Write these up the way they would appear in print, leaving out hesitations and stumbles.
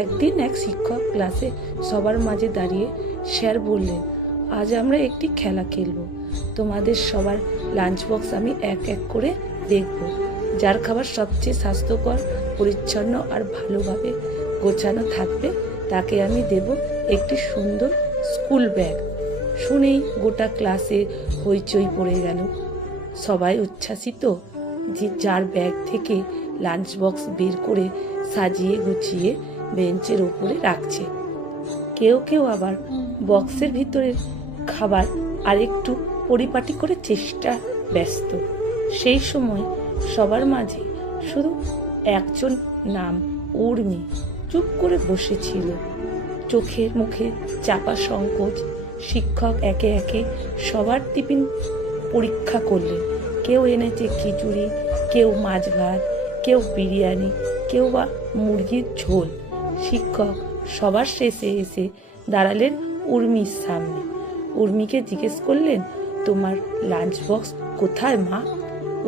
একদিন এক শিক্ষক ক্লাসে সবার মাঝে দাঁড়িয়ে স্যার বললেন, আজ আমরা একটি খেলা খেলব। তোমাদের সবার লাঞ্চ বক্স আমি এক এক করে দেখব। যার খাবার সবচেয়ে স্বাস্থ্যকর, পরিচ্ছন্ন আর ভালোভাবে গোছানো থাকবে তাকে আমি দেব একটি সুন্দর স্কুল ব্যাগ। শুনেই গোটা ক্লাসে হইচই পড়ে গেল। সবাই উচ্ছ্বাসিত যে যার ব্যাগ থেকে লাঞ্চ বক্স বের করে সাজিয়ে গুছিয়ে বেঞ্চের উপরে রাখছে। কেউ কেউ আবার বক্সের ভিতরের খাবার আরেকটু পরিপাটি করে চেষ্টা ব্যস্ত। সেই সময় সবার মাঝে শুধু একজন নাম উর্মি চুপ করে বসেছিল, চোখের মুখে চাপা সংকোচ। শিক্ষক একে একে সবার টিফিন পরীক্ষা করলেন। কেউ এনেছে খিচুড়ি, কেউ মাছ ভাত, কেউ বিরিয়ানি, কেউ বা মুরগির ঝোল। শিক্ষক সবার শেষে এসে দাঁড়ালেন উর্মির সামনে। উর্মিকে জিজ্ঞেস করলেন, তোমার লাঞ্চ বক্স কোথায় মা?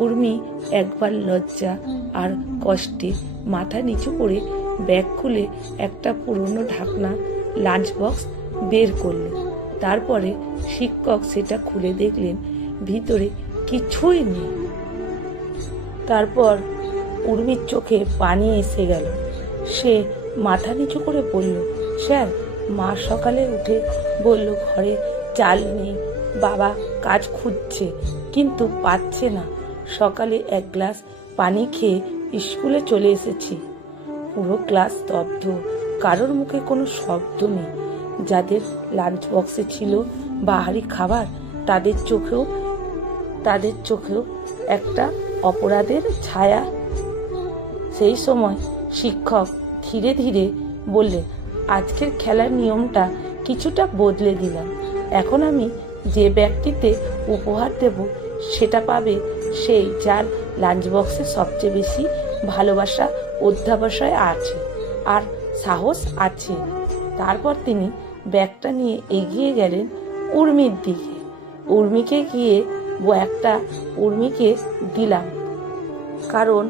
উর্মি একবার লজ্জা আর কষ্টে মাথা নিচু করে ব্যাগ খুলে একটা পুরনো ঢাকনা লাঞ্চ বক্স বের করল। তারপরে শিক্ষক সেটা খুলে দেখলেন ভিতরে কিছুই নেই। তারপর উর্মির চোখে পানি এসে গেল। সে মাথা নিচু করে বলল, স্যার, মা সকালে উঠে বলল ঘরে চাল নেই, বাবা কাজ খুঁজছে কিন্তু পাচ্ছে না। সকালে এক গ্লাস পানি খেয়ে স্কুলে চলে এসেছি। পুরো ক্লাস স্তব্ধ, কারোর মুখে কোনো শব্দ নেই। যাদের লাঞ্চ বক্সে ছিল বাহারি খাবার তাদের চোখেও একটা অপরাধের ছায়া। সেই সময় শিক্ষক ধীরে ধীরে বললেন, আজকের খেলার নিয়মটা কিছুটা বদলে দিলাম। এখন আমি যে ব্যক্তিতে উপহার দেব সেটা পাবে সেই যার লাঞ্চ বক্সে সবচেয়ে বেশি ভালোবাসা, অধ্যাবসায় আছে আর সাহস আছে। তারপর তিনি ব্যাগটা নিয়ে এগিয়ে গেলেন উর্মির দিকে। উর্মিকে দিলাম, কারণ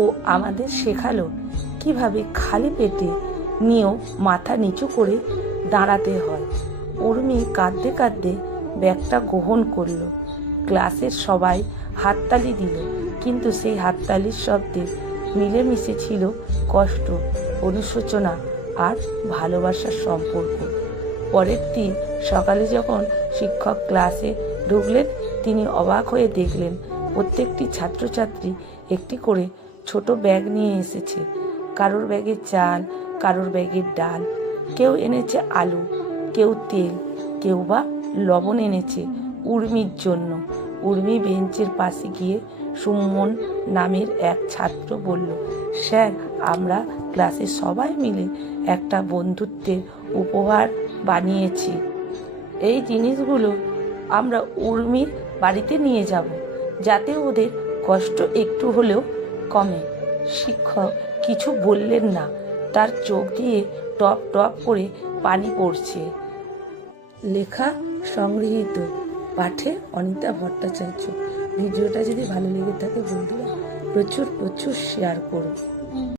ও আমাদের শেখালো কিভাবে খালি পেটে নিয়েও মাথা নিচু করে দাঁড়াতে হয়। উর্মি কাঁদতে কাঁদতে ব্যাগটা গ্রহণ করলো। ক্লাসের সবাই হাততালি দিল, কিন্তু সেই হাততালির শব্দে মিলেমিশে ছিল কষ্ট, অনুশোচনা আর ভালোবাসার সম্পর্ক। পরের দিন সকালে যখন শিক্ষক ক্লাসে ঢুকলেন, তিনি অবাক হয়ে দেখলেন প্রত্যেকটি ছাত্রছাত্রী একটি করে ছোট ব্যাগ নিয়ে এসেছে। কারোর ব্যাগে চাল, কারোর ব্যাগে ডাল, কেউ এনেছে আলু, কেউ তেল, কেউ বা লবণ এনেছে উর্মির জন্য। উর্মি বেঞ্চের পাশে গিয়ে সুমন নামের এক ছাত্র বলল, স্যার, আমরা ক্লাসে সবাই মিলে একটা বন্ধুত্বের উপহার বানিয়েছি। এই জিনিসগুলো আমরা উর্মির বাড়িতে নিয়ে যাব, যাতে ওদের কষ্ট একটু হলেও কমে। শিক্ষক কিছু বললেন না, তার চোখ দিয়ে টপ টপ করে পানি পড়ছে। লেখা সংগৃহীত, পাঠে অনিতা ভট্টাচার্য। ভিডিওটা যদি ভালো লেগে থাকে বন্ধুরা প্রচুর শেয়ার করুন।